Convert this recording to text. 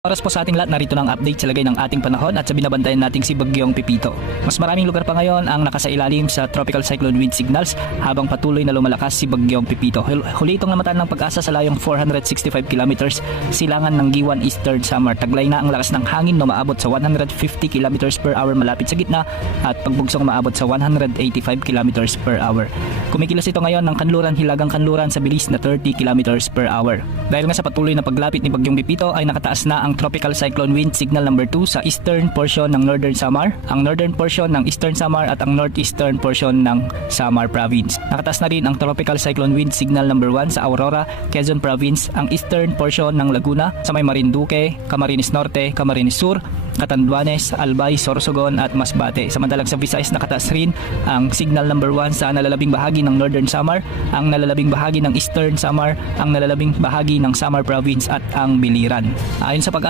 Oras po sa ating lahat, narito ng update sa lagay ng ating panahon at sa binabantayan nating si Bagyong Pipito. Mas maraming lugar pa ngayon ang nakasailalim sa tropical cyclone wind signals habang patuloy na lumalakas si Bagyong Pipito. Huli itong namataan ng Pag-asa sa layong 465 kilometers silangan ng Giwan Eastern Samar. Taglay na ang lakas ng hangin na maabot sa 150 kilometers per hour malapit sa gitna at pagbugsong maabot sa 185 kilometers per hour. Kumikilos ito ngayon ng kanluran hilagang kanluran sa bilis na 30 kilometers per hour. Dahil nga sa patuloy na paglapit ni Bagyong Pipito ay nakataas na ang tropical cyclone wind signal number 2 sa eastern portion ng Northern Samar, ang northern portion ng Eastern Samar at ang northeastern portion ng Samar Province. Nakataas na rin ang tropical cyclone wind signal number 1 sa Aurora, Quezon Province, ang eastern portion ng Laguna sa may Marinduque, Camarines Norte, Camarines Sur, Catanduanes, Albay, Sorsogon at Masbate. Samantalang sa Visayas nakataas rin ang signal number 1 sa nalalabing bahagi ng Northern Samar, ang nalalabing bahagi ng Eastern Samar, ang nalalabing bahagi ng Samar Province at ang Biliran. Ayon sa Pag-asa